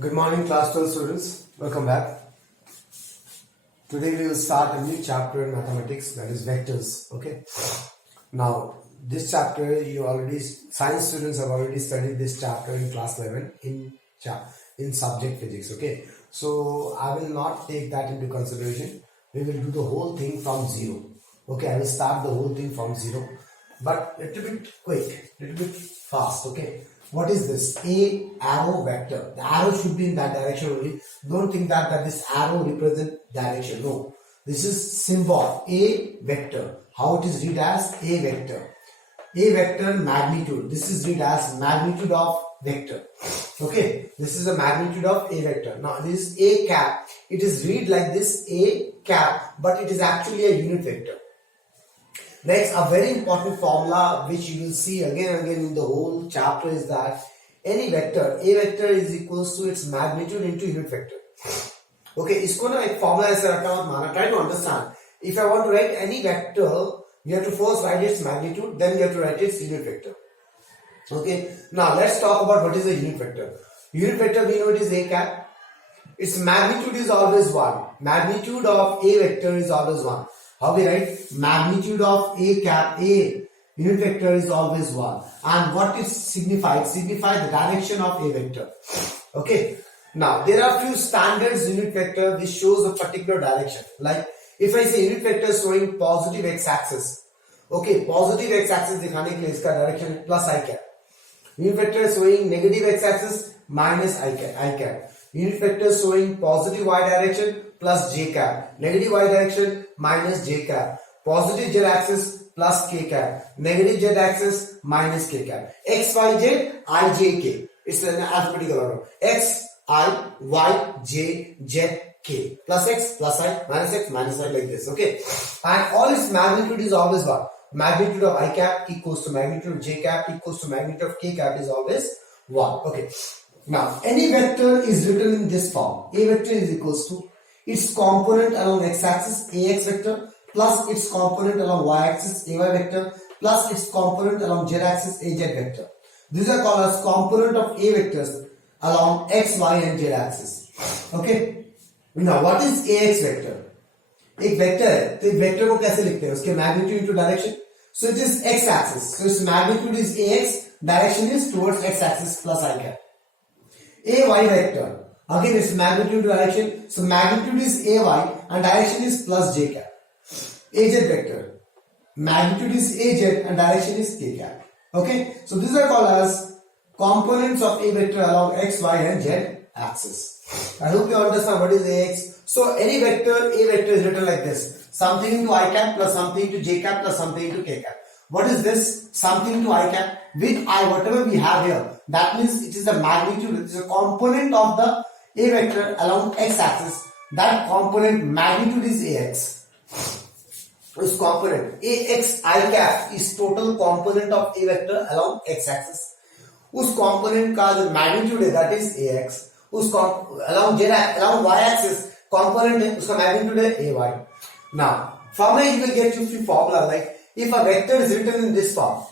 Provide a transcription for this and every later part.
Good morning, class 12 students. Welcome back. Today we will start a new chapter in mathematics, that is vectors. Okay. Now, this chapter science students have already studied this chapter in class 11 in subject physics. Okay. So I will not take that into consideration. We will do the whole thing from zero. Okay. I will start the whole thing from zero, but a little bit quick, a little bit fast. Okay. What is this? A arrow vector. The arrow should be in that direction only. Don't think that this arrow represents direction. No. This is symbol. A vector. How it is read as? A vector. A vector magnitude. This is read as magnitude of vector. Okay. This is the magnitude of A vector. Now this is A cap. It is read like this A cap, but it is actually a unit vector. Next, a very important formula which you will see again and again in the whole chapter is that any vector, A vector is equals to its magnitude into unit vector. Okay, इसको ना एक formula ऐसे रखा मत माना. Try to understand. If I want to write any vector, you have to first write its magnitude, then you have to write its unit vector. Okay, now let's talk about what is a unit vector. Unit vector, we know it is A cap. Its magnitude is always 1. Magnitude of A vector is always 1. How we write? Magnitude of A cap, A unit vector is always 1. And what it signifies? It signifies the direction of A vector. Okay. Now, there are few standards unit vector which shows a particular direction. Like, if I say unit vector showing positive x-axis. Okay, positive x-axis दिखाने के लिए इसका direction plus I cap. Unit vector showing negative x-axis minus I cap. Unit vector showing positive y direction plus j cap, negative y direction minus j cap, positive z axis plus k cap, negative z axis minus k cap. X, y, z, I, j, k. It's an alphabetical order. X, I, y, j, z, k. Plus x, plus I, minus I like this. Okay. And all its magnitude is always 1. Magnitude of I cap equals to magnitude of j cap equals to magnitude of k cap is always 1. Okay. Now, any vector is written in this form. A vector is equals to its component along x-axis ax vector plus its component along y-axis ay vector plus its component along z-axis az vector. These are called as component of A vectors along x, y and z axis. Okay. Now, what is ax vector? एक vector है तो एक vector को कैसे लिखते हैं उसके magnitude into direction so it is x axis so its magnitude is ax direction is towards x axis plus I cap. Ay vector again its magnitude direction so magnitude is ay and direction is plus j cap. Az vector magnitude is az and direction is k cap. Okay, so these are called as components of A vector along x, y and z axis. I hope you understand what is ax. So any vector A vector is written like this: something into I cap plus something into j cap plus something into k cap. What is this? Something into I cap with I, whatever we have here. That means it is the magnitude, it is a component of the A vector along x axis. That component magnitude is ax. This component ax I cap is total component of A vector along x axis. उस component का जो magnitude है that is ax. उस along y axis component है उसका magnitude है ay. Now, from here you will get your formula like if a vector is written in this form,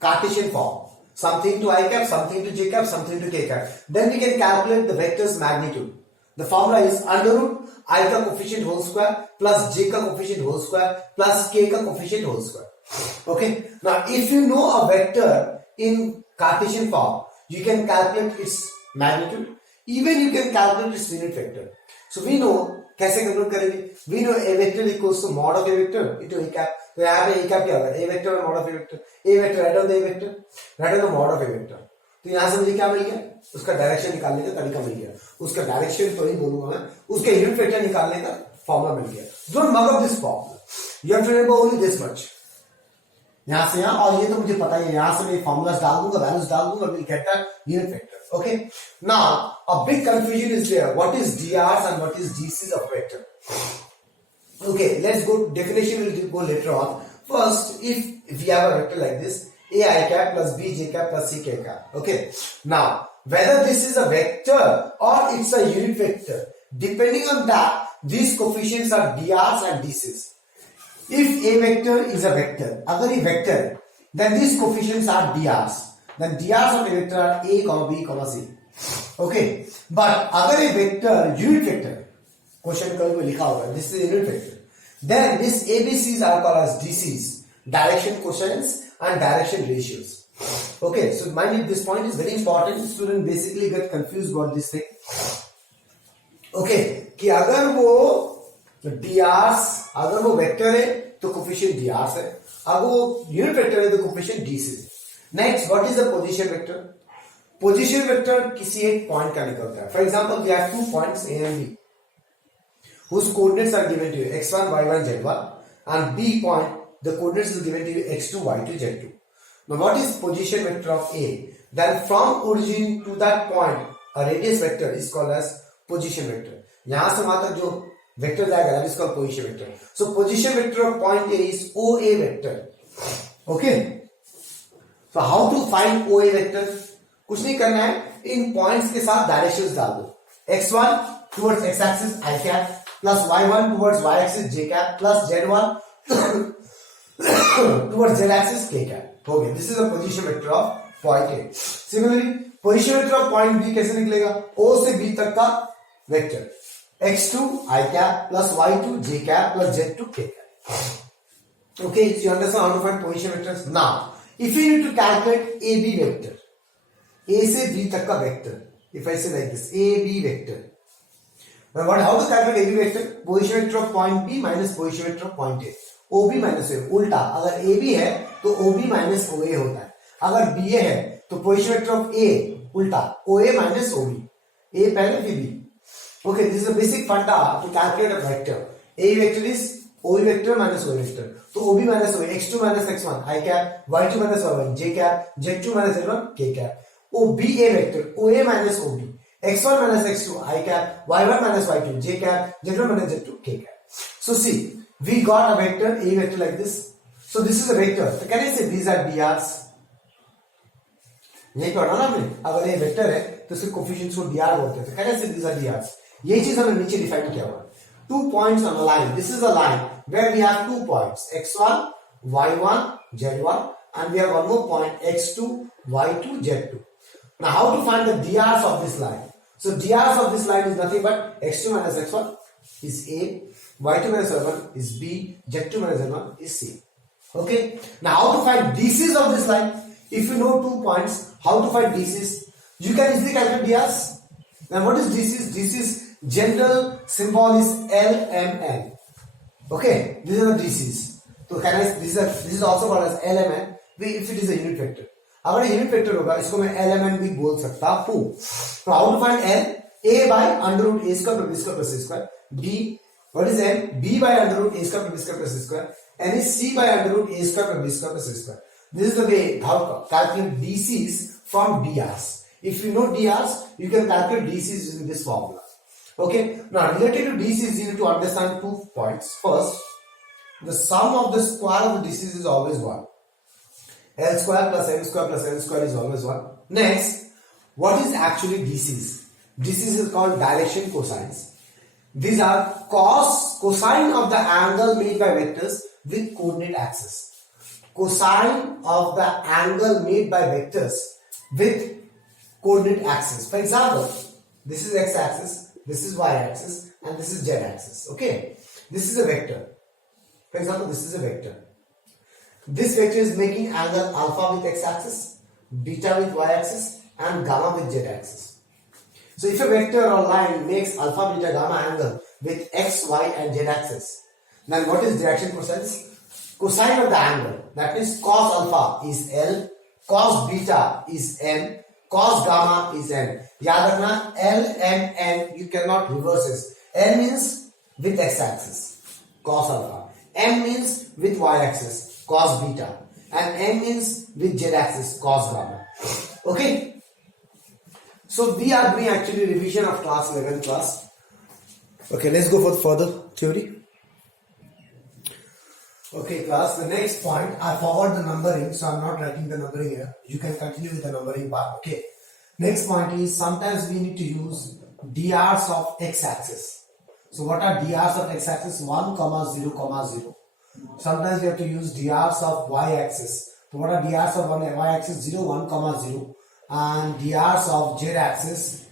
Cartesian form, something to I cap, something to j cap, something to k cap, then we can calculate the vector's magnitude. The formula is under root I का coefficient whole square plus j का coefficient whole square plus k का coefficient whole square. Okay. Now, if you know a vector in Cartesian form, you can calculate its magnitude. Even you can calculate its unit vector. So we know कैसे calculate करेंगे? We know A vector equals to mod of A vector into A cap. तो यहाँ पे A cap क्या होगा? A vector और mod of A vector. A vector write down the A vector, write down the mod of A vector. तो यहाँ से मुझे क्या मिल गया? उसका डायरेक्शन निकालने का तरीका मिल गया. उसका डायरेक्शन तो नहीं बोलूंगा मैं. उसका यूनिट वेक्टर निकालने का फॉर्मूला मिल गया. Don't mug up this formula. You have to remember only this much. यहाँ से यहाँ और ये तो मुझे पता ही है. यहाँ से मैं फॉर्मूलास डाल दूंगा, वैल्यूज डाल दूंगा, we'll get that unit vector. Okay. Now, a big confusion is there. What is drs and what is dc's of vector? Okay, let's go. Definition will go later on. First, if we have a vector like this, a I cap plus b j cap plus c k cap. Okay. Now, whether this is a vector or it's a unit vector, depending on that, these coefficients are drs and dc's. If a vector is a vector, अगर ये vector, then these coefficients are drs. Then drs of a vector are a, b, c. Okay, but अगर ये vector unit vector, question कल में लिखा होगा this is unit vector, then this ABCs are called as DCs, direction quotients and direction ratios. Okay, so mind it, this point is very important. Student basically get confused about this thing. Okay, कि अगर वो DRs, अगर वो vector है तो coefficient DRs है, अगर वो यूनिट वेक्टर है तो कोफिशिएंट DC है. Next, what is the position vector? Position vector किसी एक पॉइंट का निकलता है. For example we have 2 points A and B whose coordinates are given to you x1, y1, z1, and B point, the coordinates is given to you x2, y2, z2. Now what is position vector of A? Then from origin to that point, a radius vector is called as position vector. यहां से वहां तक जो vector जाएगा that is called position vector. So position vector of point A is OA vector. Okay. So how to find OA vector? कुछ नहीं करना है, इन पॉइंट्स के साथ डायरेक्शंस डाल दो. x1 towards x axis I cap, plus y1 towards y axis j cap, plus z1 towards z axis k cap. हो गया. This is the position vector of point A. Similarly, position vector of point B कैसे निकलेगा? O से B तक का vector x2 I cap plus y2 j cap plus z2 k cap. Okay, so you understand how to find position vectors. Now, if you need to calculate AB vector, A से B तक का vector, if I say like this, AB vector. Now what? How to calculate AB vector? Position vector of point B minus position vector of point A. OB minus A. उल्टा, अगर AB है तो OB minus OA होता है. अगर BA है तो position vector of A उल्टा OA minus OB. A पहले फिर B. Okay, this is a basic funda to calculate a vector. A vector is OB vector minus OA vector. तो OB minus OA, x2 minus x1 I cap, y2 minus y1 j cap, z2 minus z1 k cap. OBA vector, OA minus OB, x1 minus x2 I cap, y1 minus y2 j cap, z1 minus z2 k cap. So see, we got a vector, A vector like this. So this is a vector. So can I say these are DRs? नहीं पढ़ा ना हमने. अगर ये vector है तो इसके coefficients को DR बोलते हैं. तो कैन आई से these are DRs? ये चीज हमने नीचे डिफाइन किया हुआ. 2 points on a line. This is a line where we have 2 points x1, y1, z1, and we have one more point x2, y2, z2. Now how to find the DRs of this line? So DRs of this line is nothing but x2 minus x1 is A, y2 minus y1 is B, z2 minus z1 is C. Okay. Now how to find DCs of this line? If you know 2 points, how to find DCs? You can easily calculate DRs. Now what is DCs? DCs general symbol is LMN. Okay. These are the DCs. So can I? This is also called as LMN. If it is a unit vector. अगर unit vector होगा इसको मैं LMN भी बोल सकता हूं. तो how to find L? A by under root A square plus B square plus C square. B, what is N? B by under root A square plus B square plus C square. N is C by under root A square plus B square plus C square. This is the way how to calculate DCs from DRs. If you know DRs, you can calculate DCs using this formula. Okay. Now related to DCs, you need to understand 2 points. First, the sum of the square of the DCs is always 1. L square plus M square plus N square is always 1. Next, what is actually DCs? DCs is called direction cosines. These are cosine of the angle made by vectors with coordinate axis. Cosine of the angle made by vectors with coordinate axis. For example, this is x axis, this is y axis, and this is z axis. Okay, this is a vector. For example, this is a vector. This vector is making angle alpha with x-axis, beta with y-axis, and gamma with z-axis. So if a vector or line makes alpha, beta, gamma angle with x, y, and z-axis, then what is direction cosines? Cosine of the angle, that means cos alpha is L, cos beta is M, cos gamma is N. याद रखना L, M, N, you cannot reverse this. L means with x-axis, cos alpha. M means with y-axis, cos beta, and M means with z-axis, cos gamma. Okay. So we are doing actually revision of class 11 class. Okay, let's go for further theory. Okay, class. The next point, I forgot the numbering, so I'm not writing the numbering here. You can continue with the numbering part. Okay. Next point is sometimes we need to use DRs of x-axis. So what are DRs of x-axis? 1, 0, 0. Sometimes we have to use DRs of y-axis. So what are DRs of y-axis? 0, 1, 0, and DRs of z-axis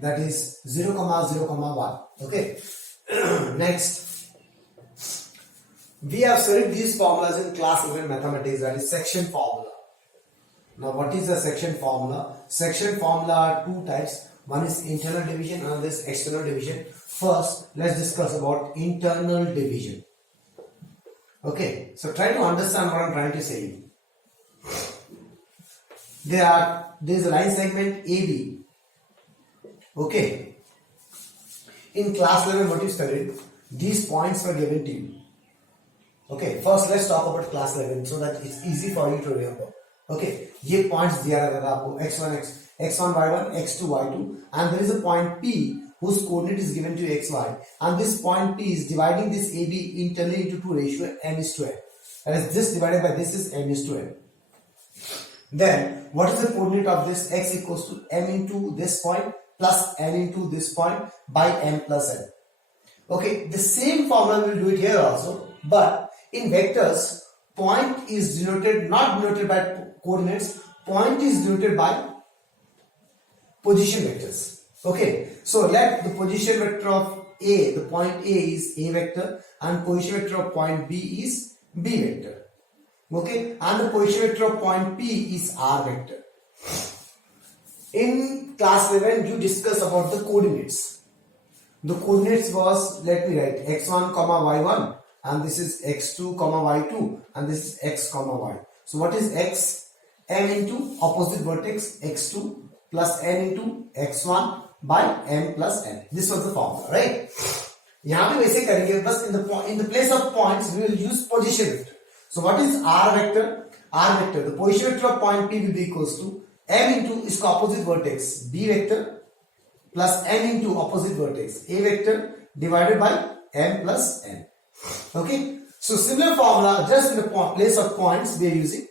that is 0, 0, 1. Okay. Next, we have studied these formulas in class 11 mathematics, that is section formula. Now what is the section formula? Section formula are two types. One is internal division, another is external division. First, let's discuss about internal division. Okay, so try to understand what I'm trying to say. There is a line segment AB. Okay. In class 11, what you studied, these points were given to you. Okay, first let's talk about class 11 so that it's easy for you to remember. Okay, ये points दिया रहेगा आपको x1 y1 x2 y2 and there is a point P whose coordinate is given to xy and this point P is dividing this AB internally into two ratio m is to n. That is this divided by this is m is to n. Then what is the coordinate of this? X equals to m into this point plus n into this point by m plus n. Okay, the same formula we will do it here also, but in vectors, point is denoted, not denoted by coordinates, point is denoted by position vectors. Okay, so let the position vector of A, the point A is A vector and position vector of point B is B vector. Okay, and the position vector of point P is R vector. In class 11, you discuss about the coordinates. The coordinates was, let me write x1 comma y1 and this is x2 comma y2 and this is x comma y. So what is x? M into opposite vertex x2 plus n into x1 by m plus n. This was the formula, right? यहाँ पे वैसे करेंगे बस in the place of points we will use position vector. So what is R vector? R vector, the position vector of point P will be equals to m into its opposite vertex B vector plus n into opposite vertex A vector divided by m plus n. Okay, so similar formula, just in the place of points we are using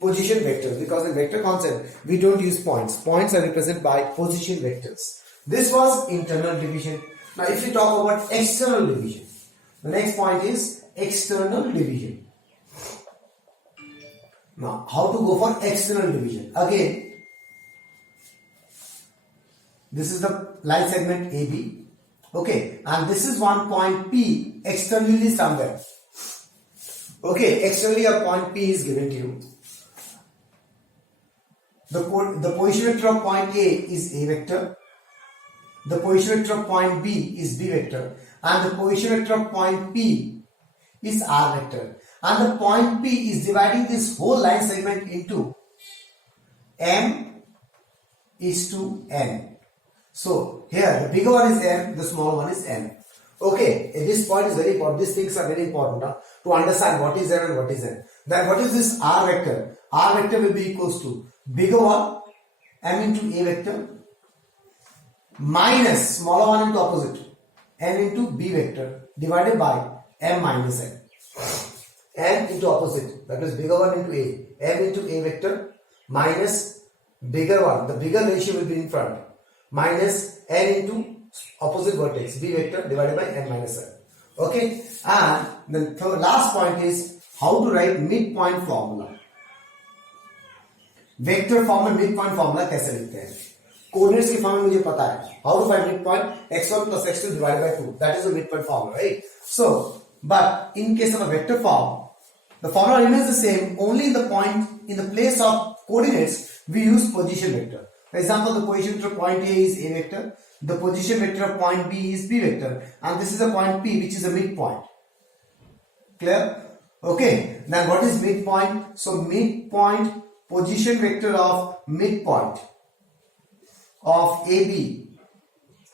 position vectors, because in vector concept we don't use points. Points are represented by position vectors. This was internal division. Now if you talk about external division, the next point is external division. Now how to go for external division? Again, this is the line segment AB. Okay, and this is one point P externally somewhere. Okay, externally a point P is given to you. The position vector of point A is A vector. The position vector of point B is B vector. And the position vector of point P is R vector. And the point P is dividing this whole line segment into M is to N. So here the bigger one is M, the smaller one is N. Okay, this point is very important. These things are very important to understand what is M and what is N. Then what is this R vector? R vector will be equals to bigger one M into A vector minus smaller one into opposite N into B vector divided by M minus N. N into opposite, that is bigger one into A, M into A vector minus bigger one, the bigger ratio will be in front, minus N into opposite vertex B vector divided by M minus N. Okay, and the last point is how to write midpoint formula. Vector form में mid point formula कैसे लिखते हैं? Coordinates की form में मुझे पता है how to find midpoint x1 plus x2 divided by 2. That is the midpoint formula, right? So, but in case of a vector form, the formula remains the same. Only in the point, in the place of coordinates, we use position vector. For example, the position vector of point A is A vector. The position vector of point B is B vector, and this is a point P, which is a midpoint. Clear? Okay. Now, what is midpoint? So, midpoint. Position vector of midpoint of AB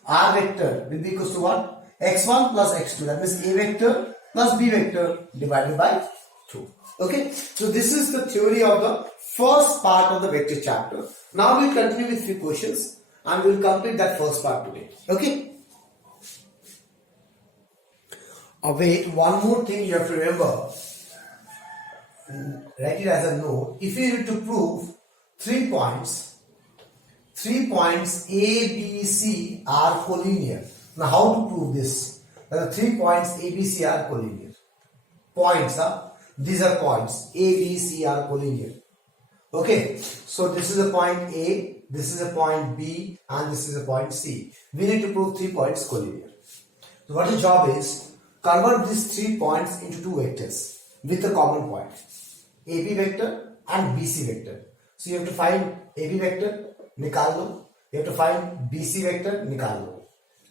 R vector will be equals to what? x1 plus x2. That means A vector plus B vector divided by 2. Okay. So this is the theory of the first part of the vector chapter. Now we'll continue with few questions and we'll complete that first part today. Okay. Wait, one more thing you have to remember. Write it as a note. If you need to prove 3 points A, B, C are collinear. Now how to prove this? That the 3 points A, B, C are collinear. Points, these are points A, B, C are collinear. Okay, so this is a point A, this is a point B, and this is a point C. We need to prove 3 points collinear. So what your job is, convert these 3 points into 2 vectors with a common point, AB vector and BC vector. So you have to find AB vector, निकाल लो. You have to find BC vector, निकाल लो.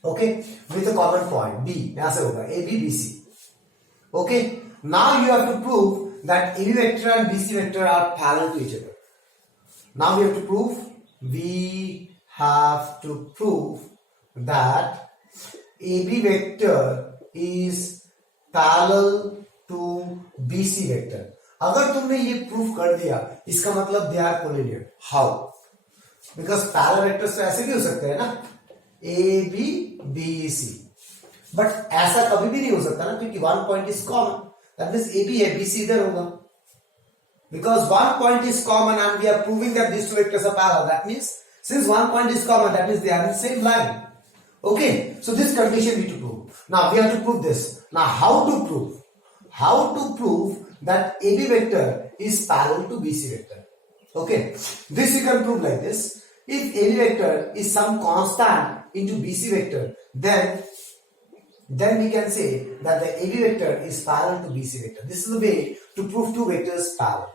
Okay, with a common point B, यहाँ से होगा AB BC. Okay, now you have to prove that AB vector and BC vector are parallel to each other. Now we have to prove that AB vector is parallel to BC vector. अगर तुमने ये proof कर दिया, इसका मतलब they are collinear. How? Because parallel vectors तो ऐसे भी हो सकते हैं ना, A B B C. But ऐसा कभी भी नहीं हो सकता ना, क्योंकि one point is common. That means A B है, B C इधर होगा. Because one point is common and we are proving that these two vectors are parallel. That means since one point is common, that means they are in the same line. Okay, so this condition we need to prove. Now we have to prove this. Now how to prove? How to prove that AB vector is parallel to BC vector? Okay, this you can prove like this. If AB vector is some constant into BC vector, then we can say that the AB vector is parallel to BC vector. This is the way to prove two vectors parallel,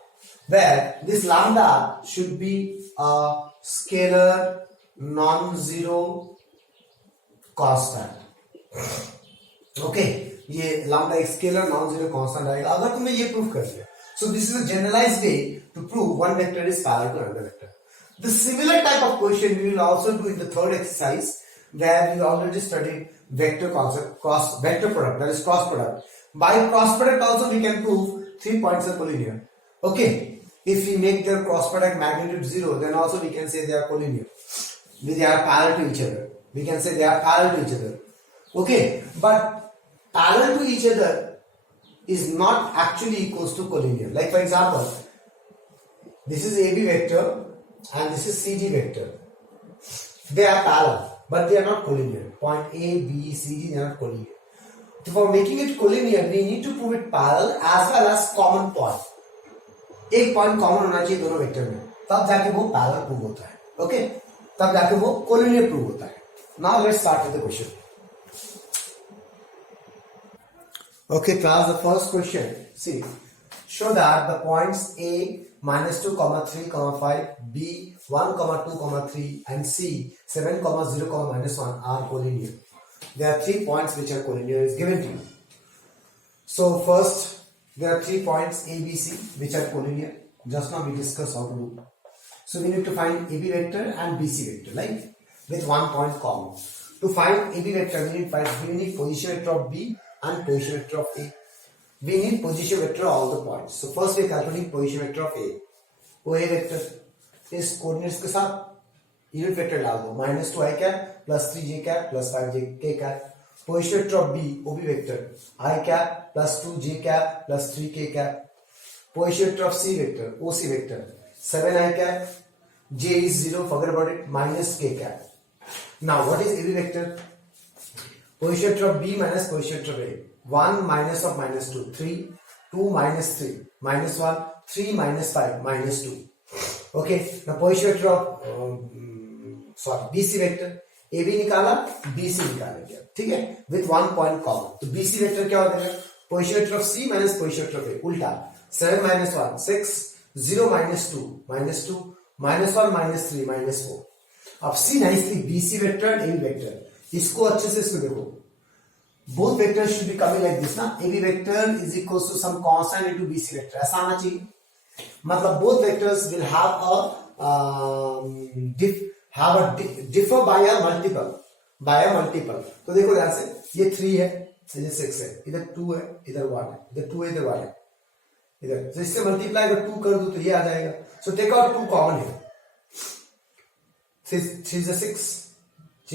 where this lambda should be a scalar non-zero constant. Okay, ये lambda एक scalar non-zero constant आएगा अगर तुमने ये prove कर दिया. So this is a generalized way to prove one vector is parallel to another vector. The similar type of question we will also do in the third exercise, where we already studied vector concept, vector product, that is cross product. By cross product also we can prove 3 points are collinear. Okay, if we make their cross product magnitude 0, then also we can say they are collinear. They are parallel to each other. We can say they are parallel to each other. Okay, but parallel to each other is not actually equals to collinear. Like for example, this is AB vector and this is CD vector. They are parallel, but they are not collinear. Point A, B, C, D, they are not collinear. So for making it collinear, we need to prove it parallel as well as common point. एक point common होना चाहिए दोनों vector में, तब जाके वो parallel prove होता है. Okay, तब जाके वो collinear prove होता है. Now let's start with the question. Okay, class, the first question. See, show that the points A minus 2, 3, 5, B 1, 2, 3, and C 7, 0, minus 1 are collinear. There are 3 points which are collinear is given to you. So first, there are 3 points A, B, C which are collinear. Just now we discussed how to do. So we need to find AB vector and BC vector, like with 1 point common. To find AB vector, we need position vector of B and position vector of A. We need position vector of all the points. So first we are calculating position vector of A. OA vector is coordinates के साथ unit vector डाल दो, minus 2 I cap plus 3 j cap plus 5 j k cap. Position vector of B, OB vector, I cap plus 2 j cap plus 3 k cap. Position vector of C vector, OC vector, 7 I cap, j is 0, forget about it, minus k cap. Now what is AB vector? Position vector of B minus position vector of A. 1 minus of minus 2, 3, 2 minus 3, minus 1, 3 minus 5, minus 2. Okay, now position vector of BC vector. AB निकाला, BC निकाला गया, ठीक है, with 1 point common. तो BC vector क्या हो जाएगा? Position vector of C minus position vector of A, उल्टा. 7 minus 1, 6, 0 minus 2, minus 2, minus 1 minus 3, minus 4. अब see nicely BC vector and AB vector. इसको अच्छे से इसमें देखो. Both vectors should be coming like this ना. AB vector is equals to some constant into BC vector. ऐसा आना चाहिए. मतलब both vectors will have a differ by a multiple. तो देखो ध्यान से, ये 3 है, ये 6 है, इधर 2 है, इधर 1 है, इधर 2 है, इधर 1 है, इधर. तो इससे मल्टीप्लाई अगर 2 कर दो तो ये आ जाएगा. So take out 2 common here. 3 is 6, j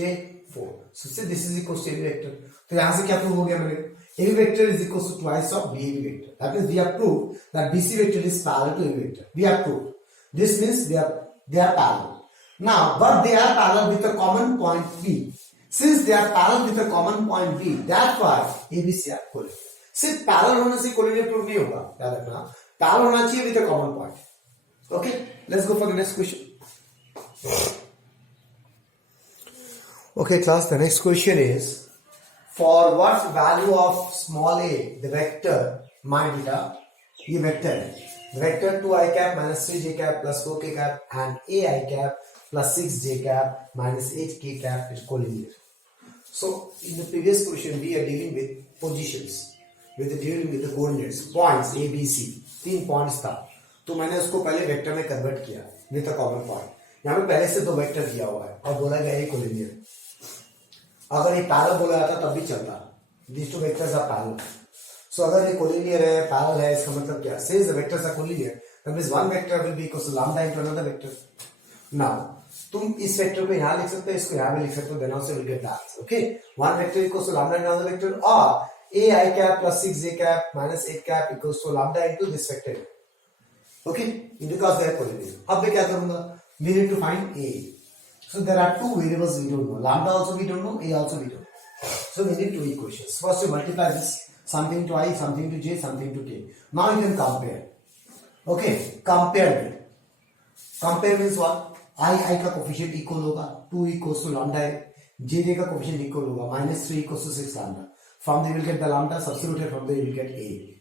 4. So say this is equals to AB vector. तो यहाँ से क्या प्रूव हो गया मेरे? AB vector is equals to twice of BAB vector. That means we have proved that BC vector is parallel to AB vector. We have proved. This means they are parallel. Now, but they are parallel with a common point B. Since they are parallel with a common point B, that's why ABC are collinear. सिर्फ parallel होने से collinear proof नहीं होगा, याद रखना. Parallel होना चाहिए with a common point. Okay, let's go for the next question. Okay, class, the next question is, for what value of small a, the vector, my beta, ये vector है. The vector 2i cap minus 3j cap plus 4k cap and ai cap plus 6j cap minus 8k cap is collinear. So, in the previous question, we are dealing with positions. We are dealing with the coordinates, points A, B, C. 3 points था. तो मैंने उसको पहले vector में convert किया with a common point. यहाँ पे पहले से 2 वेक्टर दिया हुआ है और बोला गया ये कोलिनियर. अगर ये पैरेलल बोला जाता तब भी चलता. These two vectors are parallel. So अगर ये कोलिनियर है, पैरेलल है, इसका मतलब क्या? Since the vectors are collinear, that means one vector will be equal to lambda into another vector. Now, तुम इस वेक्टर को यहाँ लिख सकते हो, इसको यहाँ भी लिख सकते हो. Then also we'll get that. Okay, one vector equals to lambda into another vector, or ai cap plus 6j cap minus 8 cap equals to lambda into this vector. Okay, because they are collinear. अब मैं क्या करूँगा? We need to find a. So there are 2 variables we don't know. Lambda also we don't know. A also we don't know. So we need 2 equations. First you multiply this. Something to I, something to j, something to k. Now you can compare. Okay, compare it. Compare means what? I का coefficient equal होगा. 2 equals to lambda. j का coefficient equal होगा. Minus 3 equals to 6 lambda. From there you will get the lambda. Substitute from there you will get a.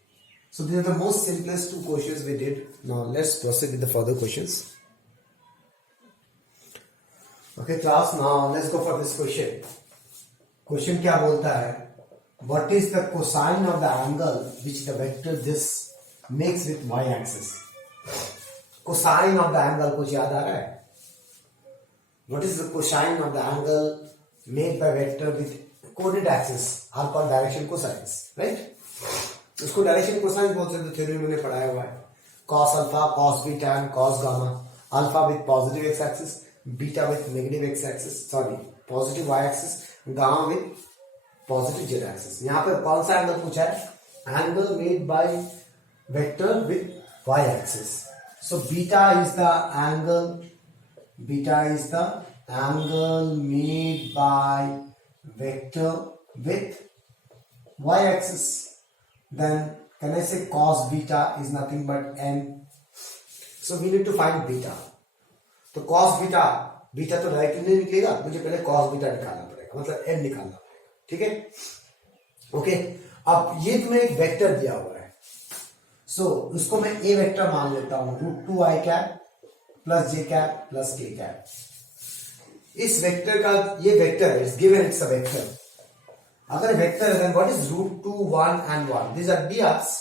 So these are the most simplest 2 questions we did. Now let's proceed with the further questions. Okay class, now let's go for this question. Question क्या बोलता है? What is the cosine of the angle which the vector this makes with y-axis? Cosine of the angle कुछ याद आ रहा है? What is the cosine of the angle made by vector with coordinate axis are called direction cosines, right? इसको direction cosines बोलते हैं. तो theory में पढ़ाया हुआ है. Cos alpha, cos beta and cos gamma. Alpha with positive x-axis, beta with negative x-axis. Sorry, positive y-axis, gamma with positive z-axis. यहाँ पे कौन सा एंगल पूछा है? Angle made by vector with y-axis. So beta is the angle. Beta is the angle made by vector with y-axis. Then can I say cos beta is nothing but n? So we need to find beta. तो cos beta, beta तो directly नहीं निकलेगा, मुझे पहले cos beta निकालना पड़ेगा, मतलब n निकालना पड़ेगा. ठीक है? ओके, अब ये तुम्हें एक वेक्टर दिया हुआ है. सो उसको मैं a वेक्टर मान लेता हूं. √2i cap plus j cap plus k cap. इस वेक्टर का ये वेक्टर है. It's given, it's a vector. अगर वेक्टर है, then what is √2 1 and 1? These are drs.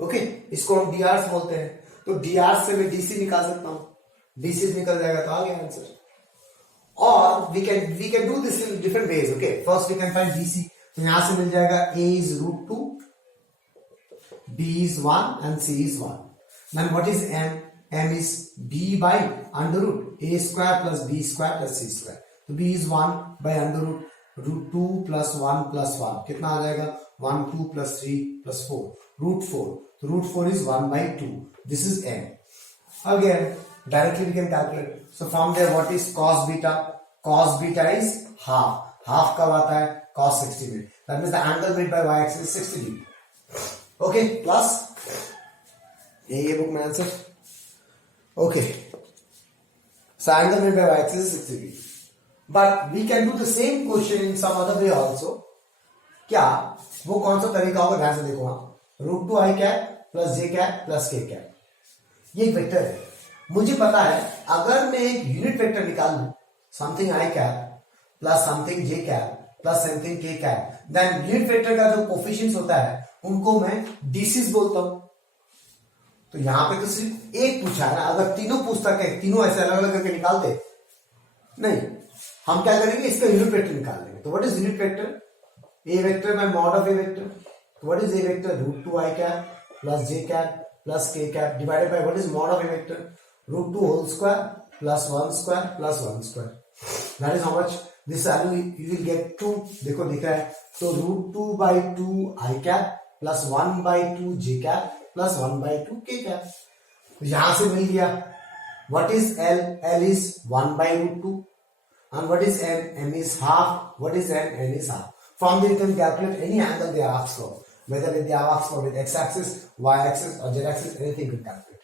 Okay, इसको हम drs बोलते हैं. तो dr से मैं dc निकाल सकता हूं. dc निकल जाएगा तो आ गया आंसर. और we can do this in different ways. Okay, first we can find dc. तो यहां से मिल जाएगा a is √2, b is 1 and c is 1. Then what is m? m is b by under root a square plus b square plus c square. तो b is 1 by under root √2 plus 1 plus 1. कितना आ जाएगा? 1 2 plus 3 plus 4. √4. तो √4 is 1 by 2. This is m. Again, directly we can calculate. So from there, what is cos beta? Cos beta is half. Half कब आता है? Cos 60 में. That means the angle made by y-axis is 60 degree. Okay, plus ये book में answer. Okay. So angle made by y-axis is 60 degree. But we can do the same question in some other way also. क्या? वो कौन सा तरीका होगा? ध्यान से देखो. हाँ, √2i cap plus j cap plus k cap. ये एक वेक्टर है. मुझे पता है अगर मैं एक यूनिट वेक्टर निकाल लूं, something i cap plus something j cap plus something k cap, then unit vector का जो कोफिशिएंट्स होता है उनको मैं डीसीज बोलता हूं. तो यहां पे तो सिर्फ एक पूछा है ना. अगर तीनों पूछता है, तीनों ऐसे अलग अलग करके निकाल दे, नहीं, हम क्या करेंगे? इसका यूनिट वेक्टर निकाल लेंगे. तो what is unit vector? A vector by mod of a vector. तो what is a vector? √2i cap plus j cap plus k cap divided by what is mod of a vector? √2 whole square plus 1 square plus 1 square. That is how much this value you will get 2. देखो दिख रहा है. तो √2 by 2 i cap plus 1 by 2 j cap plus 1 by 2 k cap. यहां से मिल गया. What is l? l is 1 by √2. and what is m? m is half. what is n? n is half. From there you can calculate any angle they are asked for, whether they are asked for with x-axis, y-axis or z-axis, anything you can calculate.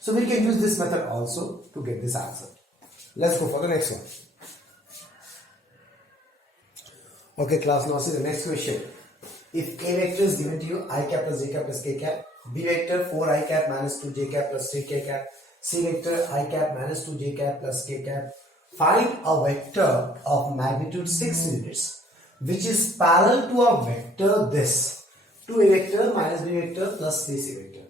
So we can use this method also to get this answer. Let's go for the next one. Okay, class, now see the next question. If A vector is given to you, I cap plus j cap plus k cap, B vector 4 I cap minus 2 j cap plus 3 k cap, C vector I cap minus 2 j cap plus k cap, find a vector of magnitude 6 units which is parallel to a vector this 2a vector minus b vector plus 3c vector.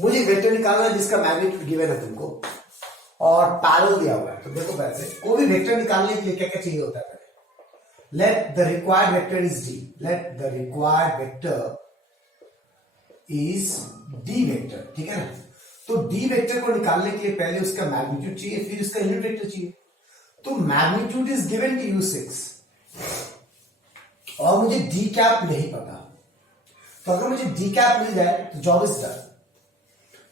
मुझे vector निकालना है जिसका magnitude given है तुमको और parallel दिया हुआ है. तो देखो वैसे कोई भी वेक्टर निकालने के लिए क्या क्या चाहिए होता है. Let the required vector is d. Let the required vector is d vector. ठीक है ना. तो d वेक्टर को निकालने के लिए पहले उसका मैग्नीट्यूड चाहिए, फिर उसका यूनिट वेक्टर चाहिए. तो magnitude is given to you 6 और मुझे d कैप नहीं पता. तो अगर मुझे d कैप मिल जाए तो जॉब इज डन.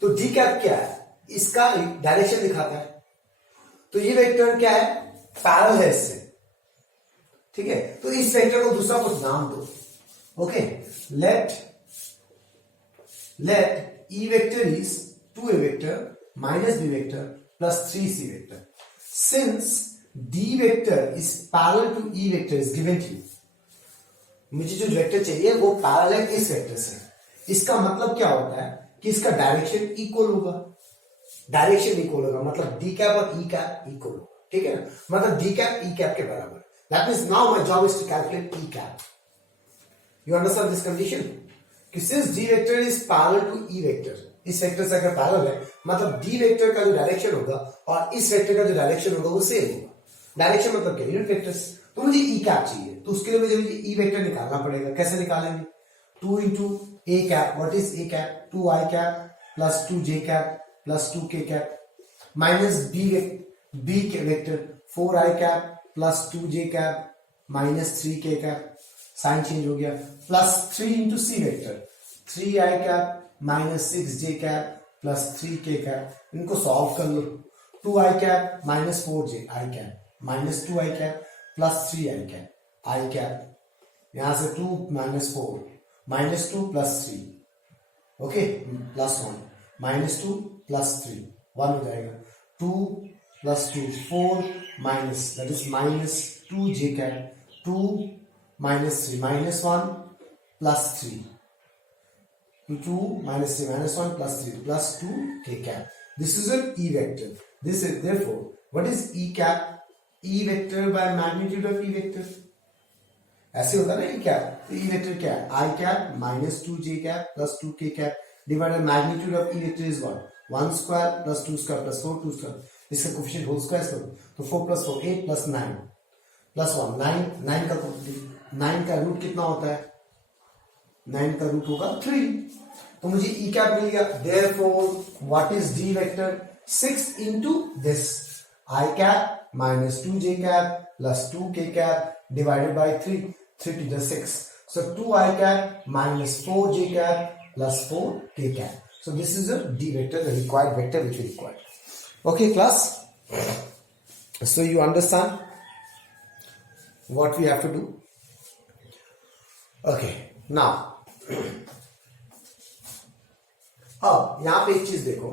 तो d कैप क्या है, इसका डायरेक्शन दिखाता है. तो ये वेक्टर क्या है, पैरेलल है इससे. ठीक है. तो इस वेक्टर को दूसरा कुछ नाम दो. Okay. Let E vector is 2a vector minus b vector plus 3c vector. Since d vector is parallel to E vector is given to you, मुझे जो वेक्टर चाहिए वो पैरेलल है इस वेक्टर से. इसका मतलब क्या होता है कि इसका डायरेक्शन इक्वल होगा. डायरेक्शन इक्वल होगा मतलब डी कैप और ई कैप इक्वल होगा. ठीक है ना. मतलब डी कैप ई कैप के बराबर. That means now my job is to calculate E cap. You understand this condition? Since D vector is parallel to E vector, इस वेक्टर से अगर पैरेलल है मतलब D वेक्टर का जो डायरेक्शन होगा और इस वेक्टर का जो डायरेक्शन होगा वो सेम होगा. डायरेक्शन मतलब क्या, यूनिट वेक्टर्स. तो मुझे E कैप चाहिए, तो उसके लिए मुझे E वेक्टर निकालना पड़ेगा. कैसे निकालेंगे, 2 into A cap. What is A cap? 2I cap plus 2J cap plus 2K cap minus B vector 4I cap plus 2j cap minus 3k cap. Sign change हो गया. Plus 3 into C vector 3i cap minus 6j cap plus 3k cap. इनको solve कर लो. 2i cap minus 4j i cap minus 2i cap plus 3i cap i cap. यहां से 2 minus 4 minus 2 plus 3. Okay. Plus 1 minus 2 plus 3 1 हो जाएगा. 2 plus 2 4 minus, that is minus 2j cap 2 minus 3 minus 1 plus 3 2 minus 3 minus 1 plus 3 plus 2k cap. This is an E vector. This is therefore what is E cap? E vector by magnitude of E vector. ऐसे होता है ना E cap. तो E vector क्या है, I cap minus 2j cap plus 2k cap divided magnitude of E vector is what, 1 square plus 2 square plus 4 2 square. इसका coefficient whole square करो तो 4 प्लस 4 8 प्लस 9 प्लस 1 9 का रूट कितना होता है, 9 का रूट होगा 3. तो मुझे ई कैप मिल गया. Therefore what is D vector, 6 into this I cap minus 2j cap plus 2k cap divided bye 3 3 to the 6. So 2i cap minus 4j cap plus 4k cap. So this is a d vector, the required vector which we require. Okay, class. So you understand what we have to do. Okay, now अब यहां पे एक चीज देखो,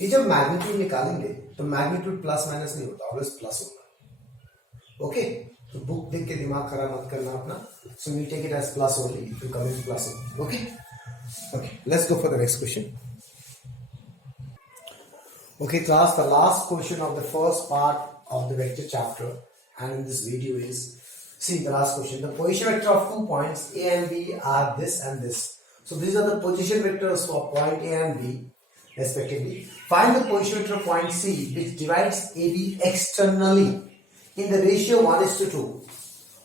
ये जब magnitude निकालेंगे तो मैग्नीट्यूड प्लस माइनस नहीं होता, ऑलवेज प्लस होगा. ओके. तो बुक देख के दिमाग खराब मत करना अपना. So we take it as plus only if you come into plus only. Okay. Okay, let's go for the next question. Okay class, the last question of the first part of the vector chapter and in this video is, see the last question, the position vector of 2 points A and B are this and this. So these are the position vectors for point A and B respectively. Find the position vector of point C which divides AB externally in the ratio 1:2.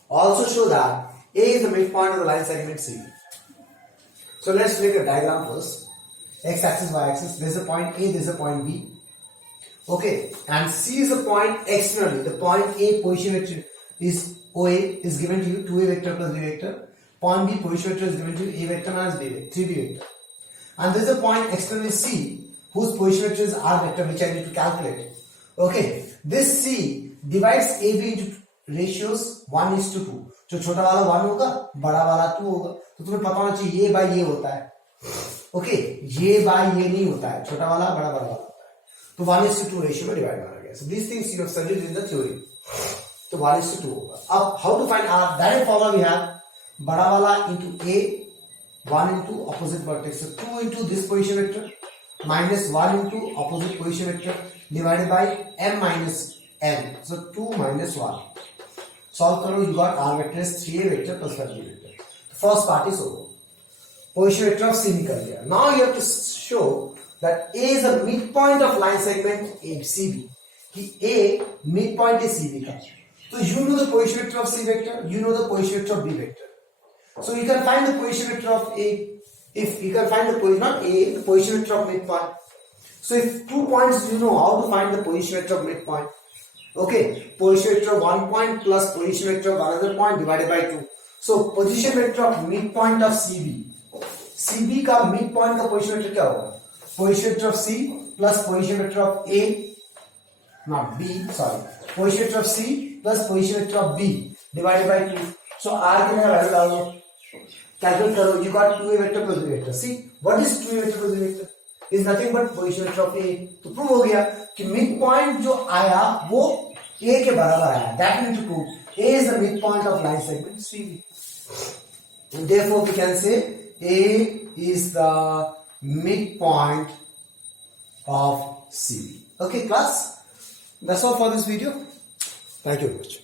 Also show that A is the midpoint of the line segment C. So let's make a diagram first. X axis, Y axis, there is a point A, there is a point B. Okay, and C is a point externally. The point A position vector is OA is given to you 2A vector plus B vector. Point B position vector is given to you A vector minus 3B vector. And there is a point externally C whose position vector is R vector which I need to calculate. Okay, this C divides AB into ratios 1:2. जो छोटा वाला 1 होगा, बड़ा वाला 2 होगा. तो तुम्हें पता होना चाहिए ये बाय ये होता है. ओके, ये बाय ये नहीं होता है, छोटा वाला बड़ा वाला होता है. तो 1:2 रेशियो में डिवाइड मारा गया. So these things you have studied in the theory. तो 1:2 होगा. अब how to find R? Direct formula we have बड़ा वाला into A, 1 into opposite vertex. So 2 into this position vector minus 1 into opposite position vector divided by m minus n. So 2 minus 1. Solve करो, you got R vector is 3A vector plus 5B vector. The first part is over. Position vector of C निकल गया. Now you have to show that A is the midpoint of line segment CB. कि A midpoint is CB का. So you know the position vector of C vector, you know the position vector of B vector. So you can find the position vector of A. If you can find the position, not A, the position vector of midpoint. So if 2 points, you know how to find the position vector of midpoint. Okay, position vector of 1 point plus position vector of another point divided by 2. So position vector of midpoint of CB. CB का midpoint का position vector क्या होगा? Position vector of C plus position vector of A, not B, sorry. Position vector of C plus position vector of B divided by 2. So R के लिए value डालो. Calculate करो. You got 2A vector plus B vector. See, what is 2A vector plus B vector? Is nothing but position vector of A. तो prove हो गया कि midpoint जो आया वो A के बराबर आया. That means to prove A is the midpoint of line segment CB. And therefore we can say A is the midpoint of CB. Okay, class. That's all for this video. Thank you very much.